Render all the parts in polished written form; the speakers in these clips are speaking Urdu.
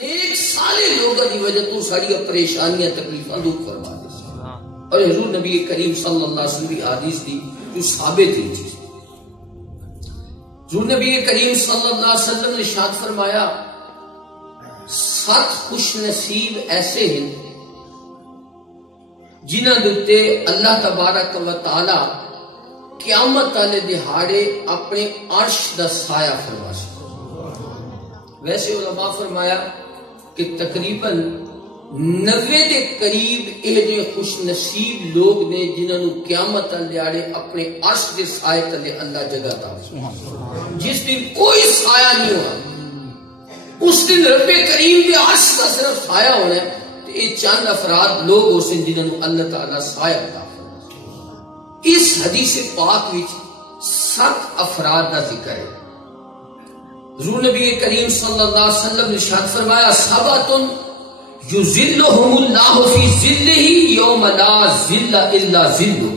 نیک سارے لوگوں کی وجہ تو ساری پریشانیاں تکلیفاں دور فرما دے اور حضور نبی کریم صلی اللہ علیہ وسلم کی حدیث دی جو ثابت ہے چیز حضور نبی کریم صلی اللہ علیہ وسلم نے ارشاد فرمایا 7 خوش نصیب ایسے ہیں جنہاں دے اللہ تبارک و تعالی قیامت والے دہاڑے اپنے عرش دا سایہ فرما سکے۔ ویسے علماء فرمایا کہ تقریباً 90 دے قریب یہ جو خوش نصیب لوگ نے جنہوں نے قیامت والے دہاڑے اپنے عرش دے سائے تلے اللہ جگہ تا جس دن کوئی سایہ نہیں ہوا، اس دن رب کریم دے عرش کا صرف سایہ ہونا ہے۔ تو یہ چند افراد لوگ ہو سن جنہوں نے اللہ تعالیٰ سایہ عطا فرمایا۔ اس حدیث پاک وچ 7 افراد کا ذکر ہے۔ حضور نبی کریم صلی اللہ علیہ وسلم نے ارشاد فرمایا 7 یذلہم اللہ فی ظلہ یوم لا ظل الا ظلہ،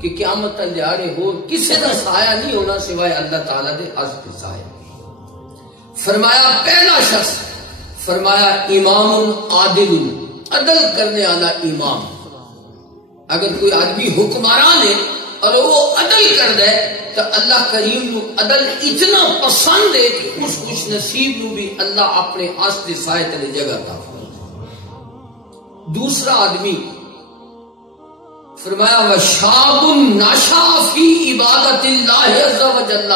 کہ قیامت تک دیارے ہو کسی کا سایہ نہیں ہونا سوائے اللہ تعالیٰ دے عرش کے سایہ۔ فرمایا پہلا شخص فرمایا امام عادل، عدل کرنے والا امام۔ اگر کوئی آدمی حکمران ہے اور وہ عدل کر دے تو اللہ کریم نو عدل اتنا پسند ہے کہ اس خوش نصیب نو بھی اللہ اپنے عرش دے سائے تلے جگہ عطا فرمائے۔ دوسرا آدمی فرمایا وشاب نشا فی عبادت اللہ عز و جل،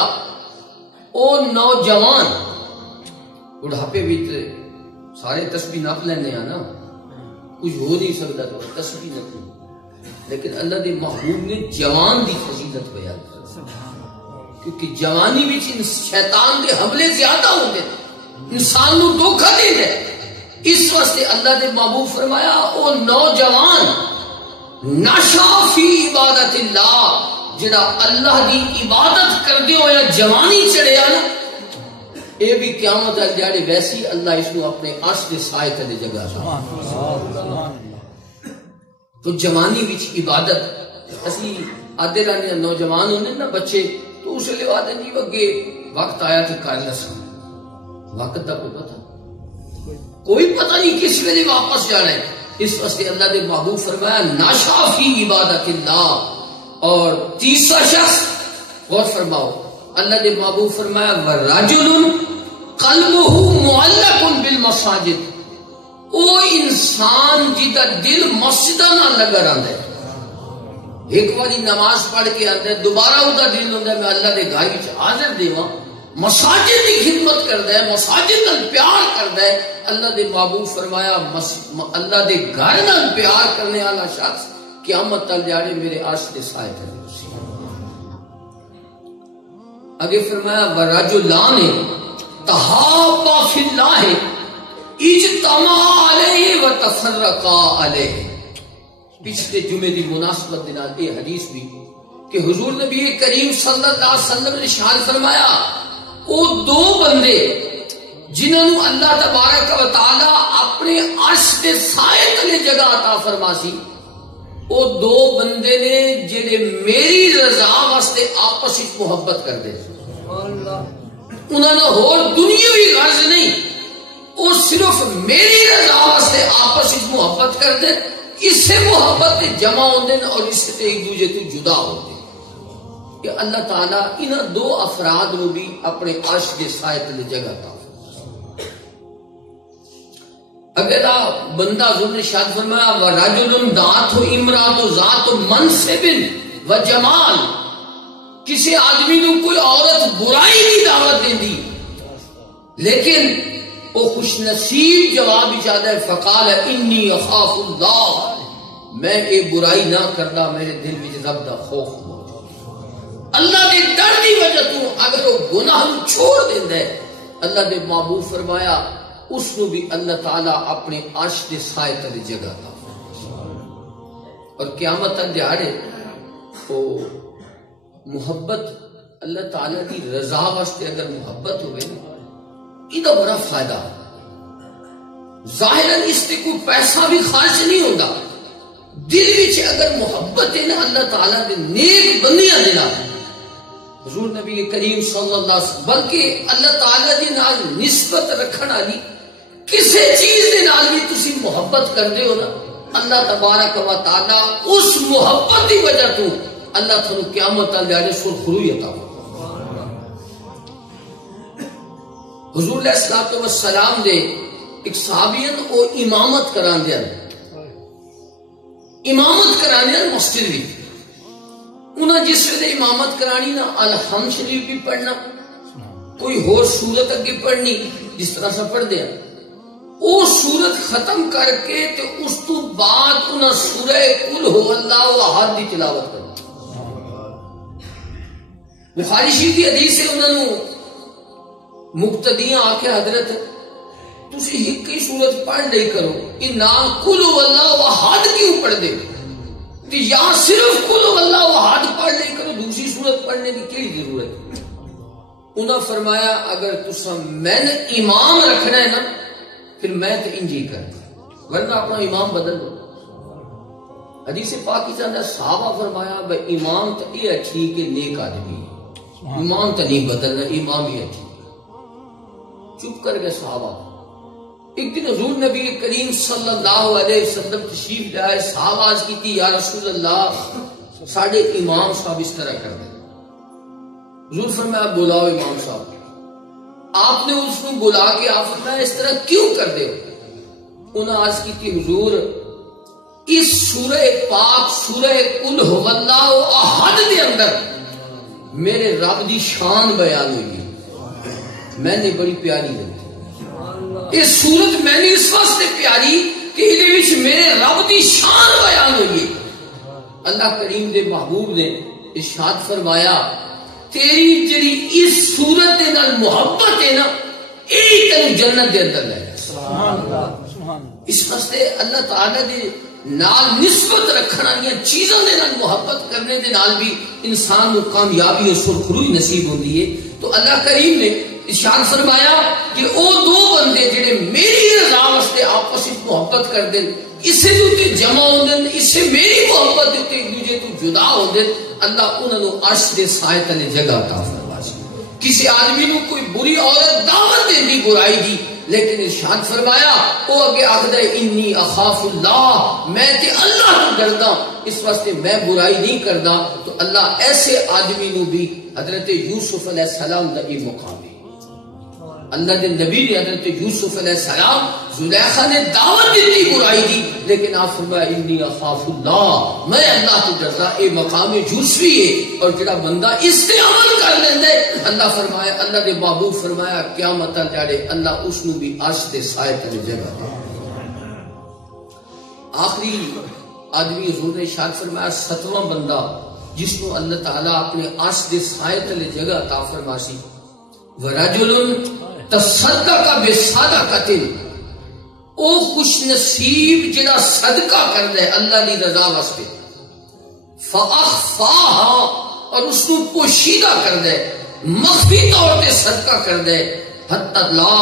او نوجوان بڑھاپے بھی سارے تسبیح نپ لینے ہیں نا، کچھ ہو نہیں سکتا تو تسبیح نپ لیں، لیکن اللہ دے محبوب نے جوان دی فضیلت بیان کی، کیونکہ جوانی وچ شیطان دے حملے زیادہ ہوندے، انسان نو دھوکا دیندا، اس واسطے اللہ دے محبوب فرمایا او نوجوان نشا فی عبادت اللہ، جڑا اللہ دی عبادت کردے ہویا جوانی چڑھیا نا، اے بھی قیامت تک دیہڑے ویسی اللہ اس کو اپنے عرش دے سائے تلے جگہ عطا۔ تو جوانی وچ عبادت اسی آدھے لانے نوجوان ہونے نا بچے تو اس لیے آدھے جی وگے وقت آیا تو کر لسا، وقت دا کوئی پتہ نہیں کس ویلے واپس جانا ہے، اس واسطے اللہ دے محبوب فرمایا ناشا فی عبادت اللہ۔ اور تیسرا شخص غور فرماؤ، اللہ دے محبوب فرمایا وَرَجُلٌ قَلْبُهُ مُعَلَّقٌ بِالْمَسَاجِدِ، او انسان جیتا دل مسجدہ نہ لگا رہتا ہے، ایک باری نماز پڑھ کے آتا ہے دوبارہ ادا دل ہوتا ہے میں اللہ دے گھر وچ حاضر دیواں، مساجد کی خدمت کرتا ہے، مساجد نال پیار کرتا ہے۔ اللہ دے محبوب فرمایا اللہ دے گھر نال پیار کرنے والا شخص قیامت تک دیہڑے میرے عرش دے سائے تلے۔ آگے فرمایا وَرَجُلَانِ تَحَابَّا فِی اللَّهِ اجتماع علیہ وتفرقا علیہ۔ پچھلے جمعے دی مناسبت دے نال یہ حدیث بھی کہ حضور نبی کریم صلی اللہ علیہ وسلم نے ارشاد فرمایا وہ 2 بندے جنہوں اللہ تبارک و تعالی اپنے عرش دے سائے تلے جگہ عطا فرماسی، وہ 2 بندے نے جڑے میری رضا واسطے آپس وچ محبت کردے، انہاں نے ہور دنیاوی غرض نہیں، وہ صرف میری رضا واسطے آپس وچ محبت کردے، اس سے محبت تے جمع ہوندے اور اس سے ایک دوسرے تو جدا ہوندے۔ کہ اللہ تعالیٰ انہاں 2 افراد نو بھی اپنے عرش دے سائے تلے جگہ عطا۔ اگلا بندہ حضور نے ارشاد فرمایا وَرَجُلٌ دَعَتْهُ امْرَأَةٌ ذَاتُ مَنْصِبٍ وَجَمَالٍ، کسی آدمی نو کوئی عورت برائی نہیں دعوت دیندی لیکن وہ خوش نصیب جواب چاہتا ہے فقال انی اخاف اللہ، میں یہ برائی نہ کردا میرے دل وچ رب دا خوف موجود، اللہ دے ڈر دی وجہ تو اگر وہ گناہ چھوڑ دیندا ہے اللہ دے محبوب فرمایا اس کو بھی اللہ تعالیٰ اپنے عرش دے سائے تلے جگہ عطا۔ اور قیامت تک دیہڑے وہ محبت اللہ تعالیٰ کی رضا واسطے اگر محبت ہوئے یہ بڑا فائدہ، ظاہراً اس سے کوئی پیسہ بھی خرچ نہیں ہوتا، دل وچ اگر محبت ہے نا اللہ تعالیٰ دے نیک بندیاں دے نال، حضور نبی کریم صلی اللہ علیہ وسلم بلکہ اللہ تعالیٰ دے نال نسبت رکھن والی کسی چیز دے نال بھی تسی محبت کردے ہو نا، اللہ تبارک و تعالی اس محبت کی وجہ تو اللہ تھانو قیامت والے دن سرخروئی عطا فرمائے۔ حضور علیہ الصلوۃ والسلام دے ایک صحابین او امامت کراندے مسجد بھی، انہاں جس ویلے امامت کرانی نا الحمد شریف بھی پڑھنا، کوئی ہور سورت اگے پڑھنی جس طرح سے پڑھ دیا، وہ سورت ختم کر کے تے اس تو بعد انہاں سورہ قل ہو اللہ احد دی تلاوت کرنی۔ بخاری شریف کی حدیث سے انہوں نے مقتدیاں آکے حضرت تسی ایک ہی سورت پڑھ نہیں کرو، انا قل اللہ احد کیوں پڑھ دے، یا صرف قل اللہ احد پڑھ نہیں کرو، دوسری سورت پڑھنے کی کیا ضرورت؟ انہوں نے فرمایا اگر تسا میں نے امام رکھنا ہے نا پھر میں تو انجی کرتا، ورنہ اپنا امام بدل دو۔ حدیث پاک کی چاہتا ہے صحابہ فرمایا بھائی امام تو یہ اچھی کہ نیک آدمی ہے، امام تو نہیں بدلنا، امام ہی اچھی۔ چپ کر گئے صحابہ۔ ایک دن حضور نبی کریم صلی اللہ علیہ وسلم تشریف لائے، صحابہ عرض کی تھی یا رسول اللہ ساڑھے امام صاحب اس طرح کر دیں۔ حضور فرمایا بلاؤ امام صاحب۔ آپ نے اس کو بلا کے آپ فرمایا اس طرح کیوں کر دے؟ انہوں عرض کی تھی حضور اس سورہ پاک سورہ قل هو اللہ احد دے اندر میرے رب دی شان بیان ہوئی، میں نے بڑی پیاری لگی اس سورت، میں نے اس واسطے پیاری کہ یہ میرے رب دی شان بیان ہوئی۔ اللہ کریم دے محبوب نے ارشاد فرمایا تیری جڑی اس سورت دے نال محبت ہے نا یہی تینوں جنت دے اندر لے جائے۔ اس واسطے اللہ تعالی دے نال نسبت رکھنا یا چیزوں دے نال محبت کرنے دے نال بھی انسان کو کامیابی اور سرخروئی نصیب ہوتی ہے۔ تو اللہ کریم نے ارشاد فرمایا کہ او دو بندے جڑے میری رضا واسطے آپس وچ محبت کر دین، اسے تے جمع ہوندن، اسے میری محبت تے ایک دوجے تو جدا ہوندن، اللہ انہاں نو عرش دے سائے تلے جگہ عطا فرمائے۔ کسی آدمی نو کوئی بری عورت دعوت دیندی برائی دی، لیکن ارشاد فرمایا او اگے آکھدا انی اخاف اللہ، میں تے اللہ تو ڈردا، اس واسطے میں برائی نہیں کردا، تو اللہ ایسے آدمی نو بھی حضرت یوسف علیہ السلام دا یہ مقام ہے۔ اللہ دے نبی نے حضرت یوسف علیہ السلام زلیخا نے دعوت دیتی برائی دی، لیکن آپ فرمایا انی اخاف اللہ، میں اللہ تو ڈردا، اے مقام یوسفی ہے، اور جڑا بندہ اس سے عمل کر لیندے اللہ فرمایا اللہ دے محبوب فرمایا قیامت تک اللہ اس نو بھی عرش دے سائے تلے جگہ دے۔ آخری آدمی حضور نے ارشاد فرمایا ستواں بندہ جس کو اللہ تعالیٰ اپنے عرش دے سائے تلے جگہ عطا فرماسی، ورجل تصدق بصدقۃ، او خوش نصیب جڑا صدقہ کردا ہے اللہ دی رضا واسطے، فاخفاها، اور اس کو پوشیدہ کردا ہے، مخفی طور تے صدقہ کردا ہے، حتی لا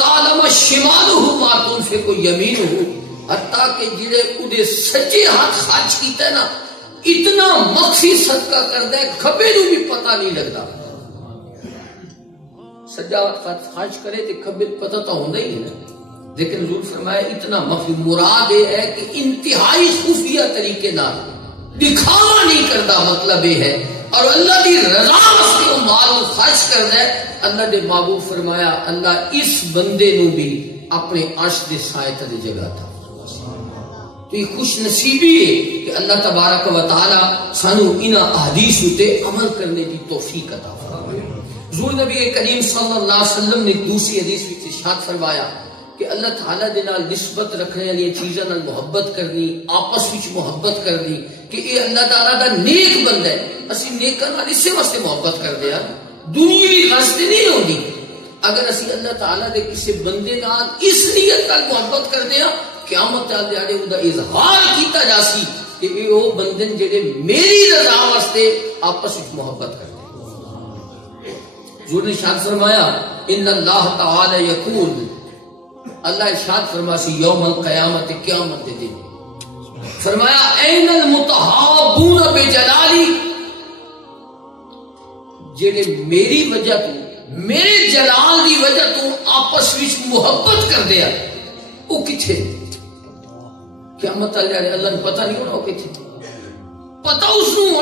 تعلم شمالہ ما تنفق یمینہ، حتیٰ کہ جڑے اودے سجے ہاتھ خرچ کیتا ہے نا اتنا مخفی صدقہ کردا ہے کھبے نو بھی پتہ نہیں لگدا۔ سجا خرچ کرے تو کبھی پتہ تو ہوتا ہی ہے، لیکن حضور فرمایا اتنا مخفی، مراد یہ ہے کہ انتہائی خفیہ طریقے نال دکھاوا نہیں کرتا، مطلب یہ ہے، اور اللہ دی رضا واسطے وہ مال خرچ کرتا ہے۔ اللہ دے محبوب فرمایا اللہ اس بندے نو بھی اپنے عرش دے سائے تلے جگہ تھا۔ تو یہ خوش نصیبی ہے کہ اللہ تبارک و تعالی سانو انہاں احادیث تے عمل کرنے کی توفیق عطا فرمائے۔ حضور نبی کریم صلی اللہ علیہ وسلم نے دوسری حدیث میں ارشاد فرمایا کہ اللہ تعالیٰ دے نال نسبت رکھنے والی چیزاں نال محبت کرنی، آپس وچ محبت کرنی کہ اے اللہ تعالیٰ دا نیک بندہ ہے، اسی نیکاں نال اسے واسطے محبت کردے ہاں، دنیاوی غرض نہیں ہوندی۔ اگر اسی اللہ تعالیٰ دے کسی بندے نال اس نیت نال محبت کردے ہاں قیامت والے دن اوندا اظہار کیتا جاسی کہ اے او بندے جڑے میری رضا واسطے آپس وچ محبت کردے۔ حضور نے ارشاد فرمایا ان اللہ تعالی یقول، اللہ ارشاد فرماسی یوم القیامت، قیامت کے دن فرمایا این المتحابون بجلالی، جڑے میری وجہ تو میرے جلال دی وجہ تو آپس وچ محبت کر دیا وہ کتھے قیامت والے اللہ نے پتہ نہیں ہونا وہ کتھے پتہ اس نوں